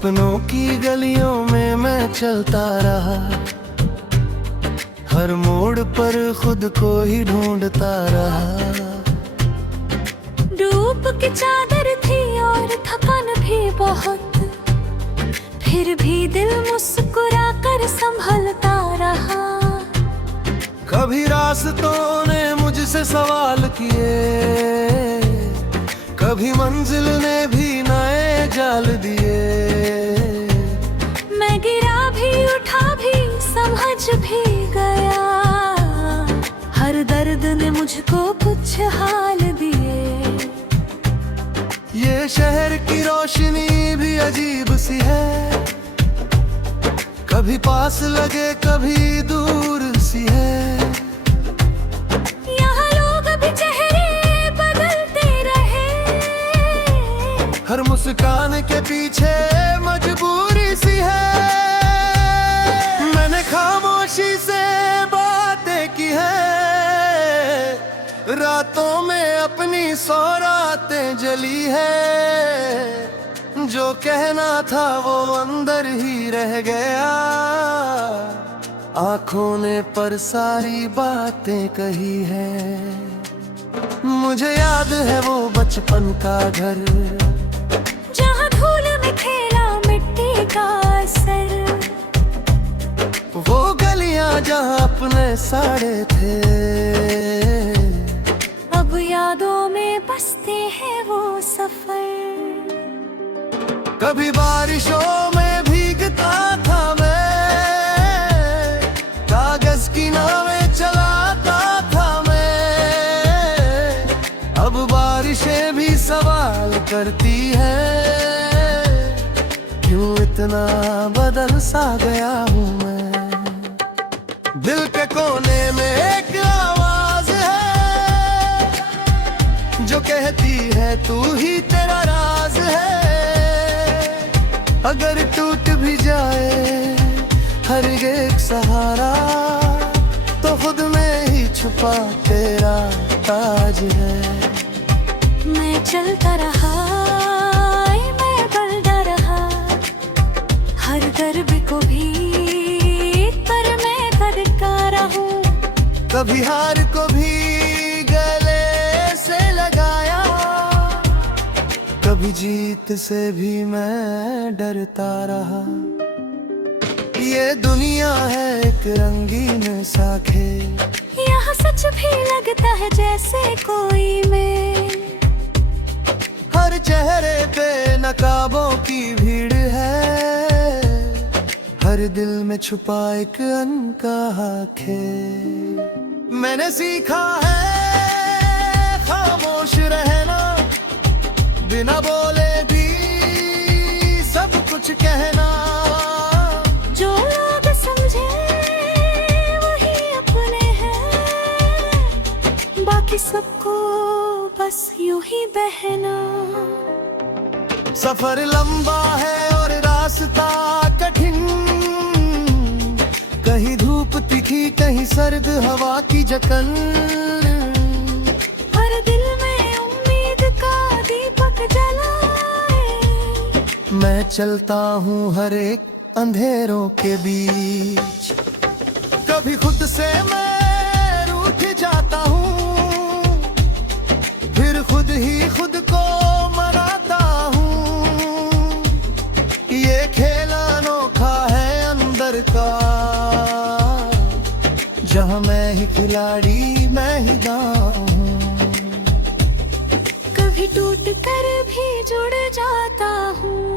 सपनों की गलियों में मैं चलता रहा, हर मोड़ पर खुद को ही ढूंढता रहा। डूब की चादर थी और थकान भी बहुत, फिर भी दिल मुस्कुरा कर संभलता रहा। कभी रास्तों ने मुझसे सवाल किए, कभी मंजिल ने भी नए जाल दिए। मैं गिरा भी उठा भी समझ भी गया, हर दर्द ने मुझको कुछ हाल दिए। ये शहर की रोशनी भी अजीब सी है, कभी पास लगे कभी दूर सी है। यहाँ लोग भी चेहरे बदलते रहे, हर मुस्कान के पीछे मजबूरी सी है। मैंने खामोशी से बातें की है, रातों में अपनी सौरातें जली है। जो कहना था वो अंदर ही रह गया, आंखों ने पर सारी बातें कही है। मुझे याद है वो बचपन का घर, जहाँ धूल में खेला मिट्टी का असर। वो गलियां जहाँ अपने साड़े थे, अब यादों में बसते हैं वो सफर। कभी बारिशों में भीगता था मैं, कागज की नावें चलाता था मैं। अब बारिशें भी सवाल करती हैं, क्यों इतना बदल सा गया हूँ मैं। दिल के कोने में एक आवाज है, जो कहती है तू ही तेरा राज है। अगर टूट भी जाए हर एक सहारा, तो खुद में ही छुपा तेरा ताज है। मैं चलता रहा, मैं बढ़ता रहा, हर दर्द को भी पर मैं करता रहूं। कभी हार को भी गले से लगाया, कभी जीत से भी मैं डरता रहा। ये दुनिया है एक रंगीन सा खेल, यहाँ सच भी लगता है जैसे कोई मेल। हर चेहरे पे नकाबों की भीड़ है, हर दिल में छुपा एक अनकहा खेल। मैंने सीखा है खामोश रहना, बिना बोले भी सब कुछ कहना। जो लोग समझे वही अपने हैं, बाकी सबको बस यूं ही बहना। सफर लंबा है और रास्ता कठिन, कहीं धूप तीखी कहीं सर्द हवा की जकन। हर दिल में उम्मीद का दीपक जलाए, मैं चलता हूँ हर एक अंधेरों के बीच। कभी खुद से मैं रूठ जाता हूँ, फिर खुद ही खुद को मनाता हूँ। ये खेल अनोखा है अंदर का, जहाँ मैं ही खिलाड़ी मैं ही दांव हूँ। कभी टूट कर भी जुड़ जाता हूँ,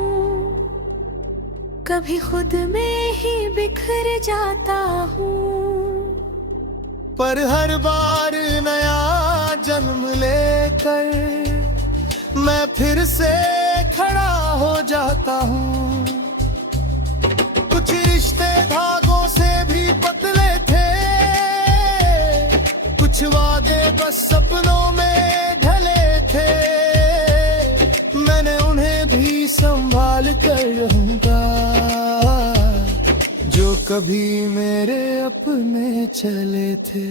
कभी खुद में ही बिखर जाता हूँ। पर हर बार नया जन्म लेकर मैं फिर से खड़ा हो जाता हूँ। कुछ रिश्ते धागों से भी पतले थे, कुछ वादे बस सपनों में ढले थे। मैंने उन्हें भी संभाल कर रहूंगा, जो कभी मेरे अपने चले थे।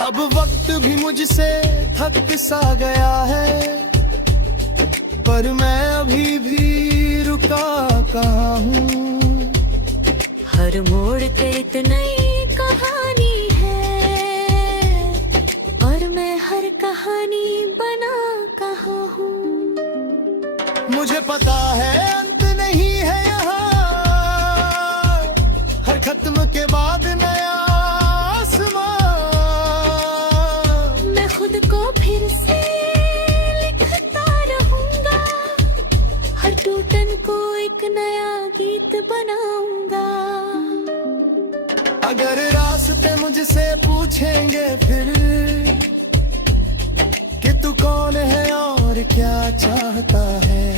अब वक्त भी मुझसे थक सा गया है, पर मैं अभी भी रुका कहाँ हूँ। हर मोड़ पे एक नई कहानी है, और मैं हर कहानी बना कहाँ हूँ। मुझे पता है अंत नहीं है यहाँ, हर खत्म के बाद नया आसमां। मैं खुद को फिर से लिखता रहूंगा, हर टूटन को एक नया गीत बनाऊंगा। अगर रास्ते मुझसे पूछेंगे फिर कि तू कौन है और क्या चाहता है,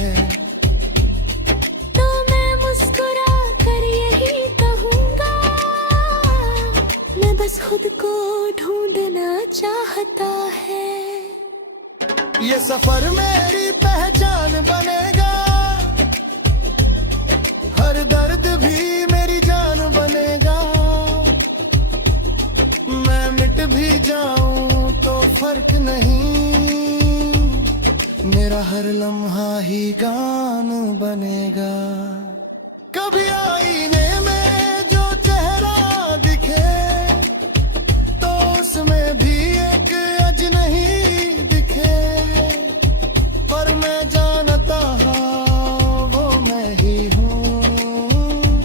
तो मैं मुस्कुरा कर यही कहूंगा, मैं बस खुद को ढूंढना चाहता है। ये सफर मेरी पहचान बनेगा, हर दर्द भी मेरी जान बनेगा। मैं मिट भी जाऊं तो फर्क नहीं, मेरा हर लम्हा ही गान बनेगा। कभी आईने में जो चेहरा दिखे, तो उसमें भी एक अजनबी दिखे। पर मैं जानता हूँ वो मैं ही हूँ,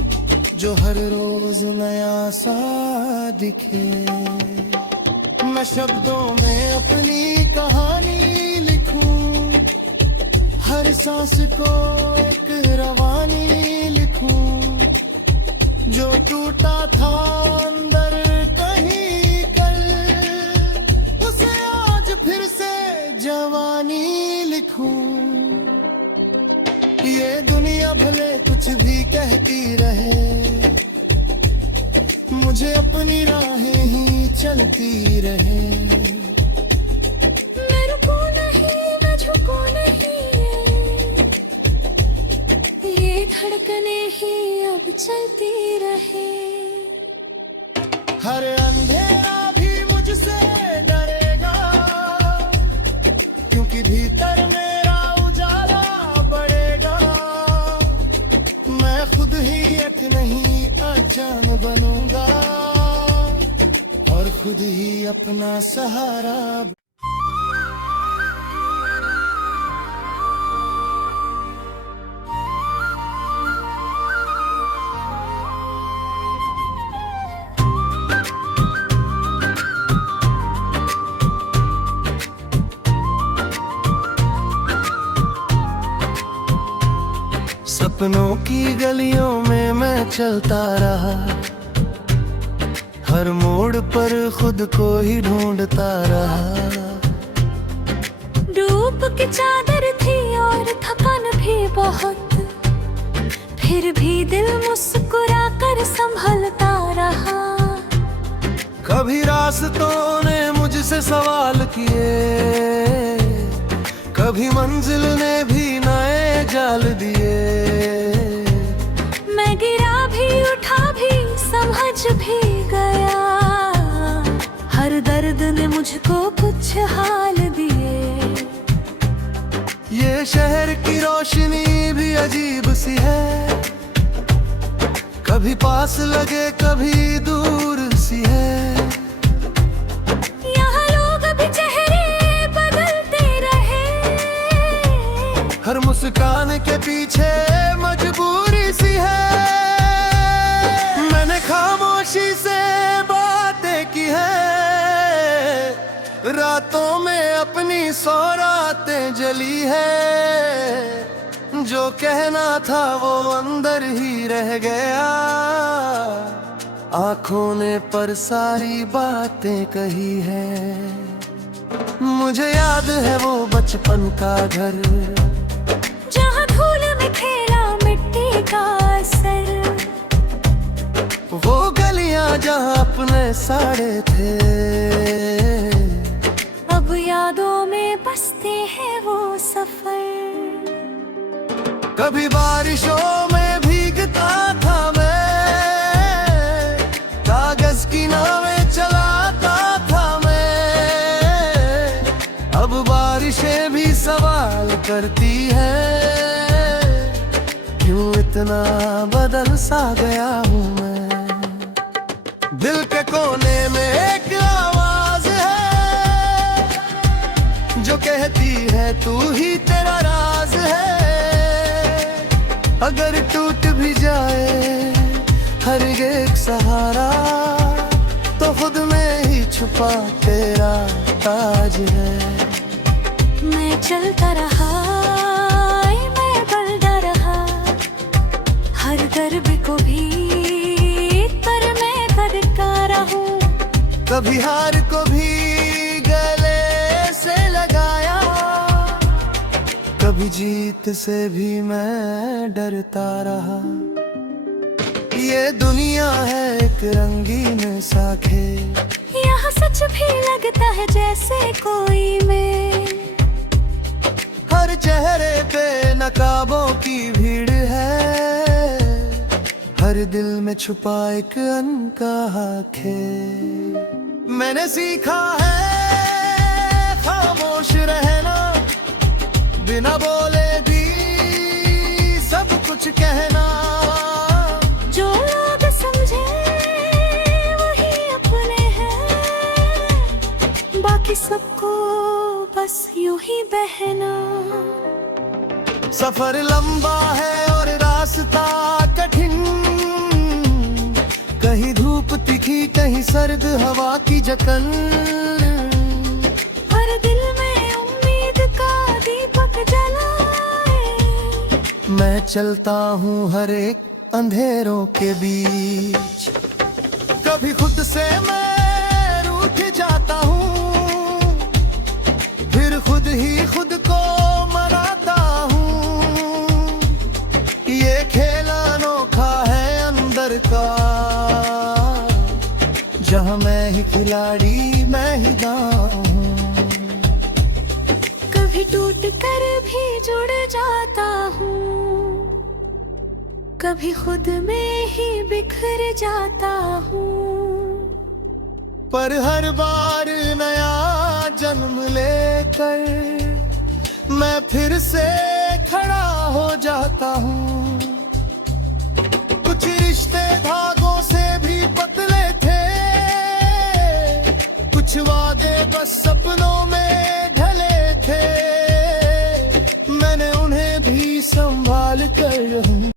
जो हर रोज नया सा दिखे। मैं शब्दों में अपनी कहानी लिखूं, हर सांस को एक रवानी लिखूं। जो टूटा था अंदर कहीं कल, उसे आज फिर से जवानी लिखूं। ये दुनिया भले कुछ भी कहती रहे, मुझे अपनी राहें ही चलती रहे। मैं रुकूं नहीं, मैं झुकूं नहीं, ये धड़कने ही अब चलती रहे। हर अंधेरा भी मुझसे डरेगा, क्योंकि भीतर मेरा उजाला बढ़ेगा। मैं खुद ही एक नहीं अचान बनूंगा, और खुद ही अपना सहारा। सपनों की गलियों में मैं चलता रहा, हर मोड़ पर खुद को ही ढूंढता रहा। धूप की चादर थी और थकान भी बहुत, फिर भी दिल मुस्कुरा कर संभलता रहा। कभी रास्तों ने मुझसे सवाल किए, कभी मंजिल ने भी नए जाल दिए। मैं गिरा भी उठा भी समझ भी गया, हर दर्द ने मुझको कुछ हाल दिए। ये शहर की रोशनी भी अजीब सी है, कभी पास लगे कभी दूर सी है। यहाँ लोग भी चेहरे बदलते रहे, हर मुस्कान के पीछे मजबूरी सी है। मैंने खामोशी से बातें की है, रातों में अपनी सौ रातें जली है। जो कहना था वो अंदर ही रह गया, आंखों ने पर सारी बातें कही है। मुझे याद है वो बचपन का घर, जहाँ धूल में खेला मिट्टी का असर। वो गलियां जहाँ अपने साड़े थे, अब यादों में बसते हैं वो सफर। कभी बारिशों में भीगता था मैं, कागज की नावें चलाता था मैं। अब बारिशें भी सवाल करती हैं क्यों इतना बदल सा गया हूँ मैं। दिल के कोने में एक आवाज है जो कहती है तू ही तेरा राज है। अगर टूट भी जाए हर एक सहारा तो खुद में ही छुपा तेरा ताज है। मैं चलता रहा, मैं बढ़ता रहा, हर दर्द को भी पर मैं करता रहूं। कभी हार को भी गले से लगाया, कभी जीत से भी मैं डरता रहा। ये दुनिया है एक रंगीन सा खेल, यहाँ सच भी लगता है जैसे कोई मेल। हर चेहरे पे नकाबों की भीड़ है, हर दिल में छुपा एक अनकहा खेल। मैंने सीखा है खामोश रहना, बिना बोले भी सब कुछ कहना। जो लोग समझे वही अपने हैं, बाकी सबको बस यूं ही बहना। सफर लंबा है और रास्ता कठिन, कहीं धूप तीखी कहीं सर्द हवा की जकन। हर दिल में उम्मीद का दीपक जलाए, मैं चलता हूँ हर एक अंधेरों के बीच। कभी खुद से मैं रूठ जाता हूँ, फिर खुद ही खुद को मनाता हूँ। ये खेल अनोखा है अंदर का, जहाँ मैं ही खिलाड़ी मैं ही दांव हूँ। कभी टूट कर भी जुड़ जाता हूँ, कभी खुद में ही बिखर जाता हूँ। पर हर बार नया जन्म लेकर मैं फिर से खड़ा हो जाता हूँ। कुछ रिश्ते धागों से भी पतले थे, कुछ वादे बस सपनों में ढले थे। मैंने उन्हें भी संभाल कर